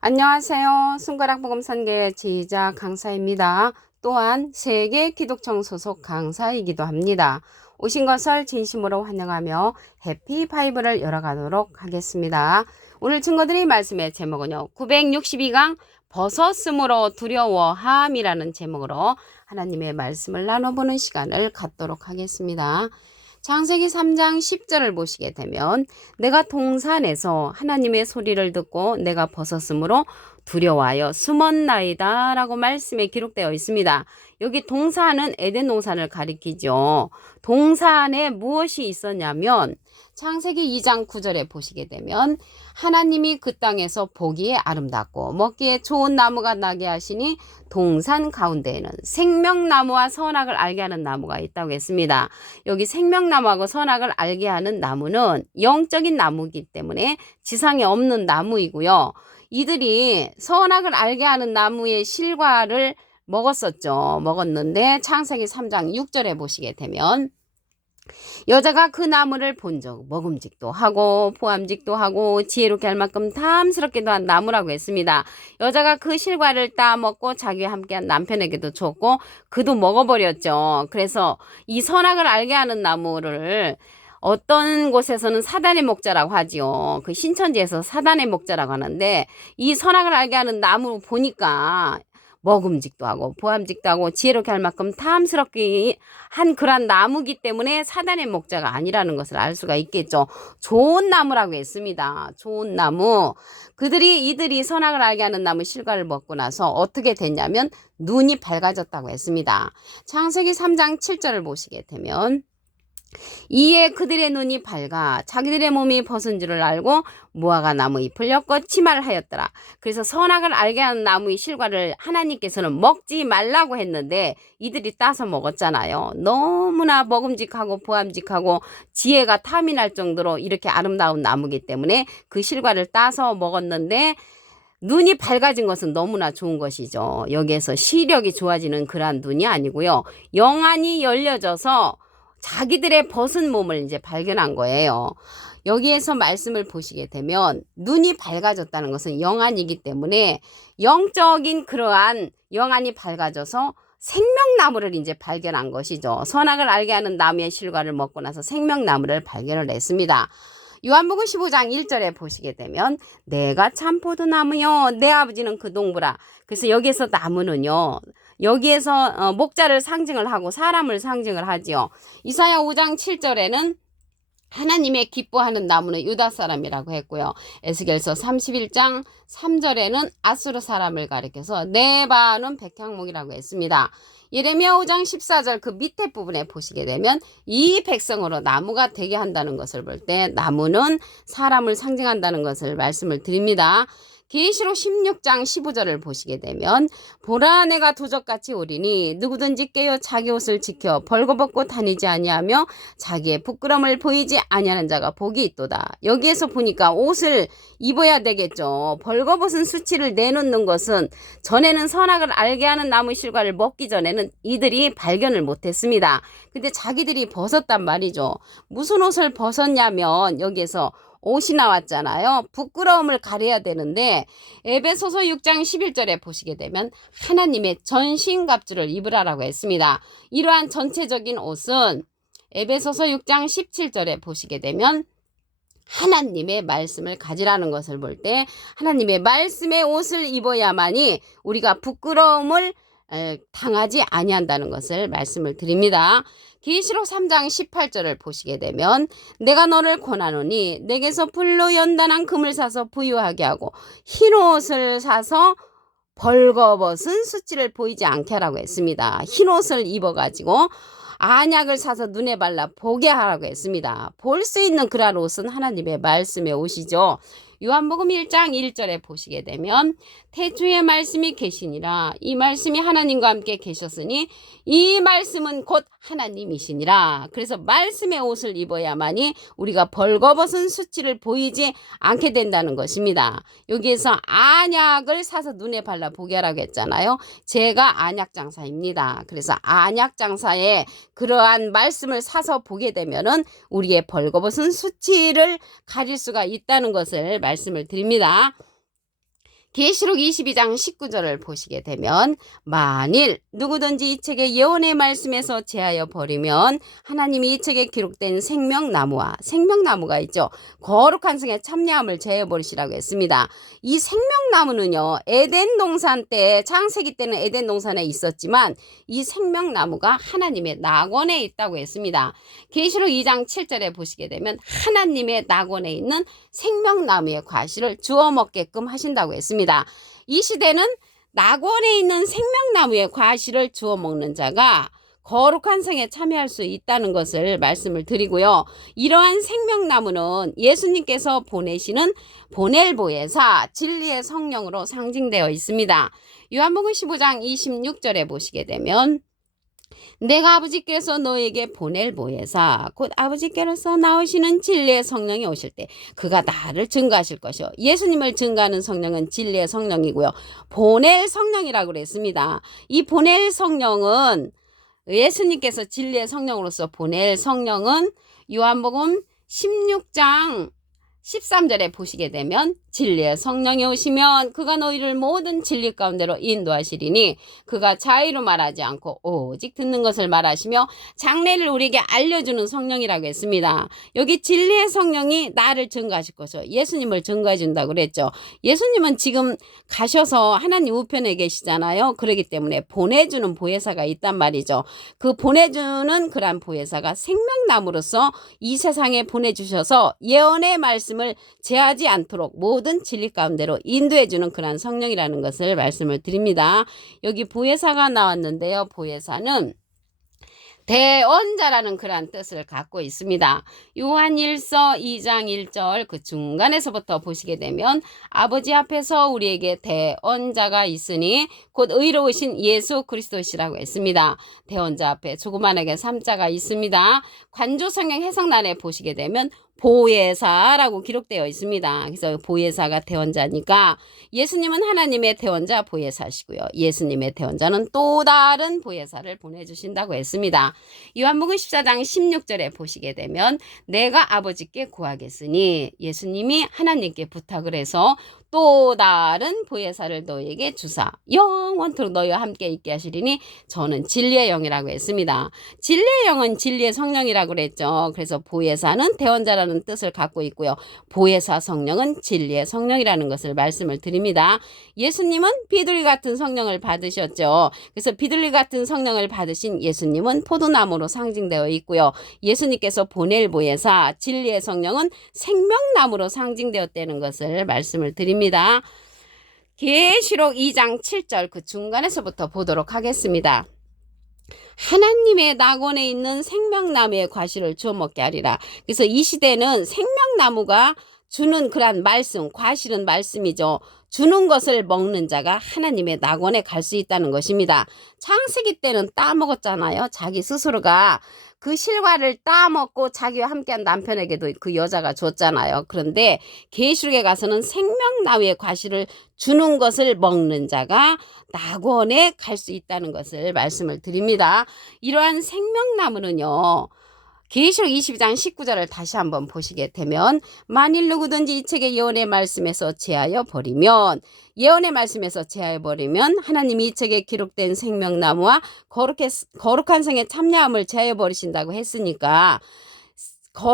안녕하세요. 손가락 복음 선교의 지휘자 강사입니다. 또한 세계 기독청 소속 강사이기도 합니다. 오신 것을 진심으로 환영하며 해피 바이블을 열어가도록 하겠습니다. 오늘 친구들이 말씀의 제목은요. 962강 벗었으므로 두려워함이라는 제목으로 하나님의 말씀을 나눠보는 시간을 갖도록 하겠습니다. 창세기 3장 10절을 보시게 되면 내가 동산에서 하나님의 소리를 듣고 내가 벗었으므로 두려워하여 숨었나이다 라고 말씀에 기록되어 있습니다. 여기 동산은 에덴 동산을 가리키죠. 동산에 무엇이 있었냐면 창세기 2장 9절에 보시게 되면 하나님이 그 땅에서 보기에 아름답고 먹기에 좋은 나무가 나게 하시니 동산 가운데에는 생명나무와 선악을 알게 하는 나무가 있다고 했습니다. 여기 생명나무하고 선악을 알게 하는 나무는 영적인 나무이기 때문에 지상에 없는 나무이고요. 이들이 선악을 알게 하는 나무의 실과를 먹었는데 창세기 3장 6절에 보시게 되면 여자가 그 나무를 본 적 먹음직도 하고 보암직도 하고 지혜롭게 할 만큼 탐스럽기도 한 나무라고 했습니다. 여자가 그 실과를 따먹고 자기와 함께한 남편에게도 줬고 그도 먹어버렸죠. 그래서 이 선악을 알게 하는 나무를 어떤 곳에서는 사단의 목자라고 하지요. 그 신천지에서 사단의 목자라고 하는데 이 선악을 알게 하는 나무 보니까 먹음직도 하고 보암직도 하고 지혜롭게 할 만큼 탐스럽게 한 그런 나무기 때문에 사단의 목자가 아니라는 것을 알 수가 있겠죠. 좋은 나무라고 했습니다. 좋은 나무. 이들이 선악을 알게 하는 나무 실과를 먹고 나서 어떻게 됐냐면 눈이 밝아졌다고 했습니다. 창세기 3장 7절을 보시게 되면 이에 그들의 눈이 밝아 자기들의 몸이 벗은 줄을 알고 무화과 나무 잎을 엮어 치마를 하였더라. 그래서 선악을 알게 하는 나무의 실과를 하나님께서는 먹지 말라고 했는데 이들이 따서 먹었잖아요. 너무나 먹음직하고 보암직하고 지혜가 탐이 날 정도로 이렇게 아름다운 나무기 때문에 그 실과를 따서 먹었는데 눈이 밝아진 것은 너무나 좋은 것이죠. 여기에서 시력이 좋아지는 그러한 눈이 아니고요. 영안이 열려져서 자기들의 벗은 몸을 이제 발견한 거예요. 여기에서 말씀을 보시게 되면 눈이 밝아졌다는 것은 영안이기 때문에 영적인 그러한 영안이 밝아져서 생명나무를 이제 발견한 것이죠. 선악을 알게 하는 나무의 실과를 먹고 나서 생명나무를 발견을 했습니다. 요한복음 15장 1절에 보시게 되면 내가 참 포도나무요 내 아버지는 그 동부라. 그래서 여기에서 나무는요. 여기에서 목자를 상징을 하고 사람을 상징을 하지요. 이사야 5장 7절에는 하나님의 기뻐하는 나무는 유다 사람이라고 했고요. 에스겔서 31장 3절에는 아수르 사람을 가리켜서 네바는 백향목이라고 했습니다. 예레미야 5장 14절 그 밑에 부분에 보시게 되면 이 백성으로 나무가 되게 한다는 것을 볼 때 나무는 사람을 상징한다는 것을 말씀을 드립니다. 계시록 16장 15절을 보시게 되면 보라 내가 도적같이 오리니 누구든지 깨어 자기 옷을 지켜 벌거벗고 다니지 아니하며 자기의 부끄러움을 보이지 아니하는 자가 복이 있도다. 여기에서 보니까 옷을 입어야 되겠죠. 벌거벗은 수치를 내놓는 것은 전에는 선악을 알게 하는 나무 실과를 먹기 전에는 이들이 발견을 못했습니다. 근데 자기들이 벗었단 말이죠. 무슨 옷을 벗었냐면 여기에서 옷이 나왔잖아요. 부끄러움을 가려야 되는데 에베소서 6장 11절에 보시게 되면 하나님의 전신갑주를 입으라라고 했습니다. 이러한 전체적인 옷은 에베소서 6장 17절에 보시게 되면 하나님의 말씀을 가지라는 것을 볼 때 하나님의 말씀의 옷을 입어야만이 우리가 부끄러움을 당하지 아니한다는 것을 말씀을 드립니다. 계시록 3장 18절을 보시게 되면 내가 너를 권하노니 내게서 불로 연단한 금을 사서 부유하게 하고 흰 옷을 사서 벌거벗은 수치를 보이지 않게 하라고 했습니다. 흰 옷을 입어가지고 안약을 사서 눈에 발라 보게 하라고 했습니다. 볼 수 있는 그러한 옷은 하나님의 말씀의 옷이죠. 요한복음 1장 1절에 보시게 되면 태초에 말씀이 계시니라 이 말씀이 하나님과 함께 계셨으니 이 말씀은 곧 하나님이시니라. 그래서 말씀의 옷을 입어야만이 우리가 벌거벗은 수치를 보이지 않게 된다는 것입니다. 여기에서 안약을 사서 눈에 발라 보게 하라고 했잖아요. 제가 안약 장사입니다. 그래서 안약 장사에 그러한 말씀을 사서 보게 되면은 우리의 벌거벗은 수치를 가릴 수가 있다는 것을 말씀을 드립니다. 계시록 22장 19절을 보시게 되면 만일 누구든지 이 책의 예언의 말씀에서 제하여 버리면 하나님이 이 책에 기록된 생명나무와 생명나무가 있죠. 거룩한 성에 참여함을 제하여 버리시라고 했습니다. 이 생명나무는요. 에덴 동산 때 창세기 때는 에덴 동산에 있었지만 이 생명나무가 하나님의 낙원에 있다고 했습니다. 계시록 2장 7절에 보시게 되면 하나님의 낙원에 있는 생명나무의 과실을 주워 먹게끔 하신다고 했습니다. 이 시대는 낙원에 있는 생명나무의 과실을 주워 먹는 자가 거룩한 성에 참여할 수 있다는 것을 말씀을 드리고요. 이러한 생명나무는 예수님께서 보내시는 보넬보혜사 진리의 성령으로 상징되어 있습니다. 요한복음 15장 26절에 보시게 되면 내가 아버지께서 너에게 보낼 보혜사 곧 아버지께로서 나오시는 진리의 성령이 오실 때 그가 나를 증거하실 것이요. 예수님을 증거하는 성령은 진리의 성령이고요. 보낼 성령이라고 그랬습니다. 이 보낼 성령은 예수님께서 진리의 성령으로서 보낼 성령은 요한복음 16장 13절에 보시게 되면 진리의 성령이 오시면 그가 너희를 모든 진리 가운데로 인도하시리니 그가 자의로 말하지 않고 오직 듣는 것을 말하시며 장래를 우리에게 알려주는 성령이라고 했습니다. 여기 진리의 성령이 나를 증거하실 것이요. 예수님을 증거해 준다고 그랬죠. 예수님은 지금 가셔서 하나님 우편에 계시잖아요. 그렇기 때문에 보내주는 보혜사가 있단 말이죠. 그 보내주는 그런 보혜사가 생명나무로서 이 세상에 보내주셔서 예언의 말씀을 제하지 않도록 모든 진리 가운데로 인도해주는 그러한 성령이라는 것을 말씀을 드립니다. 여기 보혜사가 나왔는데요. 보혜사는 대언자라는 그러한 뜻을 갖고 있습니다. 요한일서 2장 1절 그 중간에서부터 보시게 되면 아버지 앞에서 우리에게 대언자가 있으니 곧 의로우신 예수 그리스도시라고 했습니다. 대언자 앞에 조그만하게 3자가 있습니다. 관조성경 해석란에 보시게 되면 보혜사라고 기록되어 있습니다. 그래서 보혜사가 대언자니까 예수님은 하나님의 대언자 보혜사시고요. 예수님의 대언자는 또 다른 보혜사를 보내주신다고 했습니다. 요한복음 14장 16절에 보시게 되면 내가 아버지께 구하겠으니 예수님이 하나님께 부탁을 해서 또 다른 보혜사를 너희에게 주사 영원토록 너희와 함께 있게 하시리니 저는 진리의 영이라고 했습니다. 진리의 영은 진리의 성령이라고 그랬죠. 그래서 보혜사는 대언자라는 뜻을 갖고 있고요. 보혜사 성령은 진리의 성령이라는 것을 말씀을 드립니다. 예수님은 비둘기 같은 성령을 받으셨죠. 그래서 비둘기 같은 성령을 받으신 예수님은 포도나무로 상징되어 있고요. 예수님께서 보낼 보혜사 진리의 성령은 생명나무로 상징되었다는 것을 말씀을 드립니다. 계시록 2장 7절 그 중간에서부터 보도록 하겠습니다. 하나님의 낙원에 있는 생명나무의 과실을 주워 먹게 하리라. 그래서 이 시대는 생명나무가 주는 그러한 말씀, 과실은 말씀이죠. 주는 것을 먹는 자가 하나님의 낙원에 갈 수 있다는 것입니다. 창세기 때는 따먹었잖아요. 자기 스스로가 그 실과를 따먹고 자기와 함께한 남편에게도 그 여자가 줬잖아요. 그런데 계시록에 가서는 생명나무의 과실을 주는 것을 먹는 자가 낙원에 갈 수 있다는 것을 말씀을 드립니다. 이러한 생명나무는요. 계시록 22장 19절을 다시 한번 보시게 되면 만일 누구든지 이 책의 예언의 말씀에서 제하여 버리면 예언의 말씀에서 제하여 버리면 하나님이 이 책에 기록된 생명나무와 거룩한 성의 참여함을 제하여 버리신다고 했으니까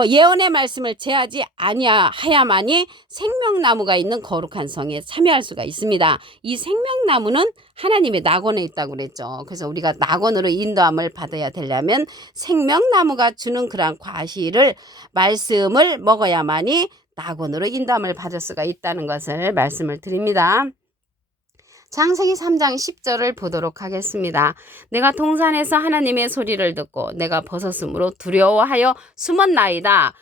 예언의 말씀을 제하지 아니하야만이 생명나무가 있는 거룩한 성에 참여할 수가 있습니다. 이 생명나무는 하나님의 낙원에 있다고 그랬죠. 그래서 우리가 낙원으로 인도함을 받아야 되려면 생명나무가 주는 그러한 과실을 말씀을 먹어야만이 낙원으로 인도함을 받을 수가 있다는 것을 말씀을 드립니다. 창세기 3장 10절을 보도록 하겠습니다. 내가 동산에서 하나님의 소리를 듣고 내가 벗었으므로 두려워하여 숨었나이다.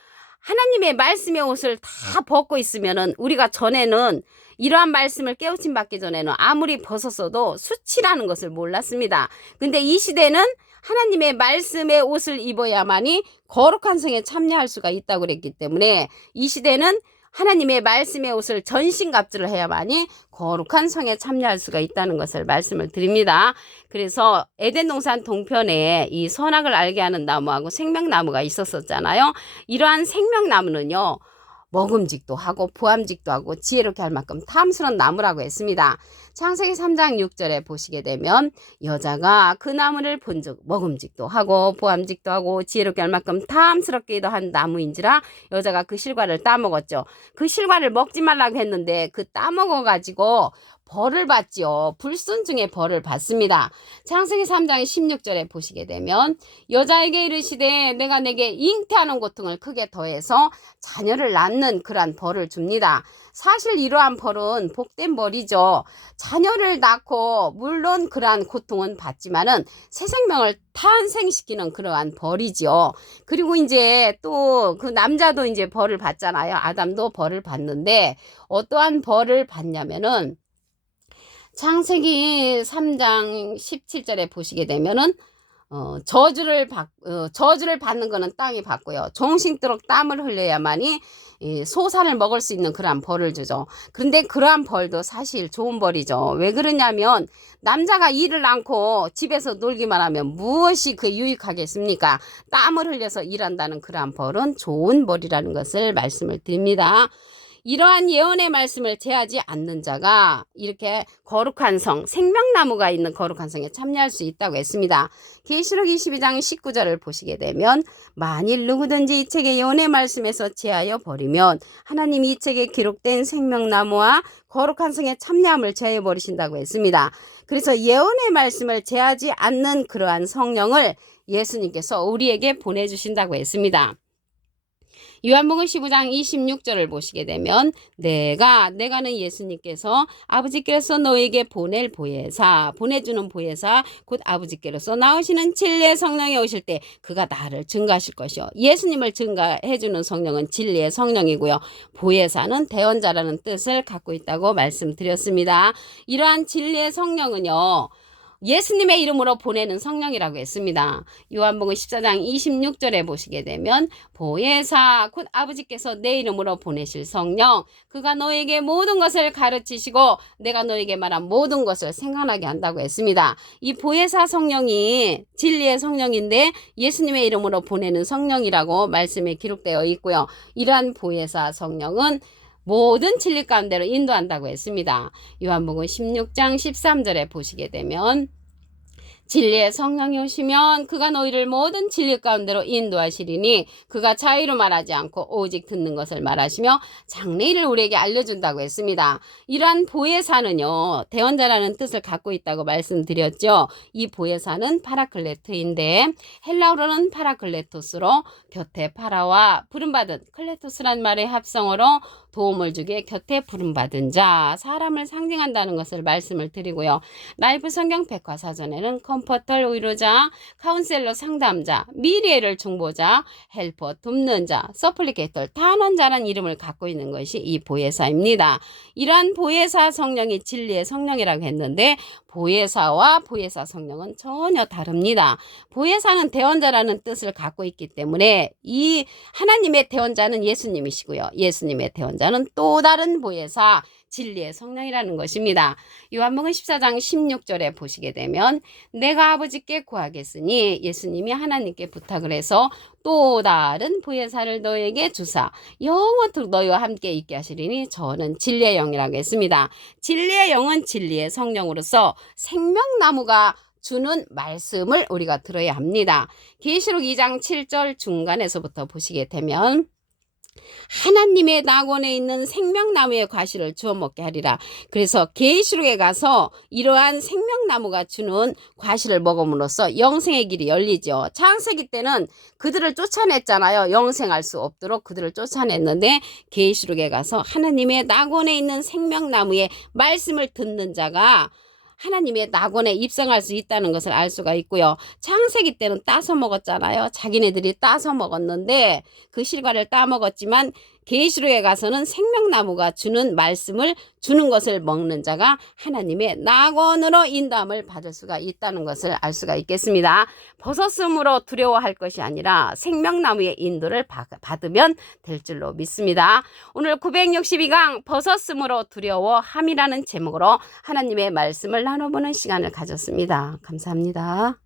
하나님의 말씀의 옷을 다 벗고 있으면은 우리가 전에는 이러한 말씀을 깨우침 받기 전에는 아무리 벗었어도 수치라는 것을 몰랐습니다. 근데 이 시대는 하나님의 말씀의 옷을 입어야만이 거룩한 성에 참여할 수가 있다고 그랬기 때문에 이 시대는 하나님의 말씀의 옷을 전신갑주를 해야만이 거룩한 성에 참여할 수가 있다는 것을 말씀을 드립니다. 그래서 에덴 동산 동편에 이 선악을 알게 하는 나무하고 생명나무가 있었었잖아요. 이러한 생명나무는요. 먹음직도 하고 보암직도 하고 지혜롭게 할 만큼 탐스러운 나무라고 했습니다. 창세기 3장 6절에 보시게 되면 여자가 그 나무를 본즉 먹음직도 하고 보암직도 하고 지혜롭게 할 만큼 탐스럽기도 한 나무인지라 여자가 그 실과를 따먹었죠. 그 실과를 먹지 말라고 했는데 그 따먹어가지고 벌을 받지요. 불순종의 벌을 받습니다. 창세기 3장 16절에 보시게 되면 여자에게 이르시되 내가 내게 잉태하는 고통을 크게 더해서 자녀를 낳는 그러한 벌을 줍니다. 사실 이러한 벌은 복된 벌이죠. 자녀를 낳고 물론 그러한 고통은 받지만은 새 생명을 탄생시키는 그러한 벌이죠. 그리고 이제 또 그 남자도 이제 벌을 받잖아요. 아담도 벌을 받는데 어떠한 벌을 받냐면은 창세기 3장 17절에 보시게 되면은 저주를 받는 거는 땅이 받고요. 종신토록 땀을 흘려야만이 소산을 먹을 수 있는 그러한 벌을 주죠. 그런데 그러한 벌도 사실 좋은 벌이죠. 왜 그러냐면 남자가 일을 않고 집에서 놀기만 하면 무엇이 그 유익하겠습니까? 땀을 흘려서 일한다는 그러한 벌은 좋은 벌이라는 것을 말씀을 드립니다. 이러한 예언의 말씀을 제하지 않는 자가 이렇게 거룩한 성, 생명나무가 있는 거룩한 성에 참여할 수 있다고 했습니다. 계시록 22장 19절을 보시게 되면 만일 누구든지 이 책의 예언의 말씀에서 제하여 버리면 하나님이 이 책에 기록된 생명나무와 거룩한 성에 참여함을 제하여 버리신다고 했습니다. 그래서 예언의 말씀을 제하지 않는 그러한 성령을 예수님께서 우리에게 보내주신다고 했습니다. 요한복음 15장 26절을 보시게 되면 내가는 예수님께서 아버지께로서 너에게 보내주는 보혜사 곧 아버지께로서 나오시는 진리의 성령이 오실 때 그가 나를 증거하실 것이요. 예수님을 증거해주는 성령은 진리의 성령이고요. 보혜사는 대언자라는 뜻을 갖고 있다고 말씀드렸습니다. 이러한 진리의 성령은요. 예수님의 이름으로 보내는 성령이라고 했습니다. 요한복음 14장 26절에 보시게 되면 보혜사 곧 아버지께서 내 이름으로 보내실 성령 그가 너에게 모든 것을 가르치시고 내가 너에게 말한 모든 것을 생각나게 한다고 했습니다. 이 보혜사 성령이 진리의 성령인데 예수님의 이름으로 보내는 성령이라고 말씀에 기록되어 있고요. 이러한 보혜사 성령은 모든 진리 가운데로 인도한다고 했습니다. 요한복음 16장 13절에 보시게 되면 진리의 성령이 오시면 그가 너희를 모든 진리 가운데로 인도하시리니 그가 자의로 말하지 않고 오직 듣는 것을 말하시며 장래일을 우리에게 알려준다고 했습니다. 이러한 보혜사는요. 대언자라는 뜻을 갖고 있다고 말씀드렸죠. 이 보혜사는 파라클레트인데 헬라어로는 파라클레토스로 곁에 파라와 부름받은 클레토스란 말의 합성어로 도움을 주게 곁에 부름받은 자, 사람을 상징한다는 것을 말씀을 드리고요. 라이브 성경 백과사전에는 컴포터 위로자, 카운셀러 상담자, 미래를 중보자, 헬퍼 돕는 자, 서플리케이터 탄원자라는 이름을 갖고 있는 것이 이 보혜사입니다. 이러한 보혜사 성령이 진리의 성령이라고 했는데 보혜사와 보혜사 성령은 전혀 다릅니다. 보혜사는 대언자라는 뜻을 갖고 있기 때문에 이 하나님의 대언자는 예수님이시고요. 예수님의 대언자는 또 다른 보혜사 진리의 성령이라는 것입니다. 요한복음 14장 16절에 보시게 되면 내가 아버지께 구하겠으니 예수님이 하나님께 부탁을 해서 또 다른 보혜사를 너에게 주사 영원토록 너희와 함께 있게 하시리니 저는 진리의 영이라고 했습니다. 진리의 영은 진리의 성령으로서 생명나무가 주는 말씀을 우리가 들어야 합니다. 계시록 2장 7절 중간에서부터 보시게 되면 하나님의 낙원에 있는 생명나무의 과실을 주워 먹게 하리라. 그래서 계시록에 가서 이러한 생명나무가 주는 과실을 먹음으로써 영생의 길이 열리죠. 창세기 때는 그들을 쫓아냈잖아요. 영생할 수 없도록 그들을 쫓아냈는데 계시록에 가서 하나님의 낙원에 있는 생명나무의 말씀을 듣는 자가 하나님의 낙원에 입성할 수 있다는 것을 알 수가 있고요. 창세기 때는 따서 먹었잖아요. 자기네들이 따서 먹었는데 그 실과를 따먹었지만 계시록에 가서는 생명나무가 주는 말씀을 주는 것을 먹는 자가 하나님의 낙원으로 인도함을 받을 수가 있다는 것을 알 수가 있겠습니다. 벗었으므로 두려워할 것이 아니라 생명나무의 인도를 받으면 될 줄로 믿습니다. 오늘 962강 벗었으므로 두려워함이라는 제목으로 하나님의 말씀을 나눠보는 시간을 가졌습니다. 감사합니다.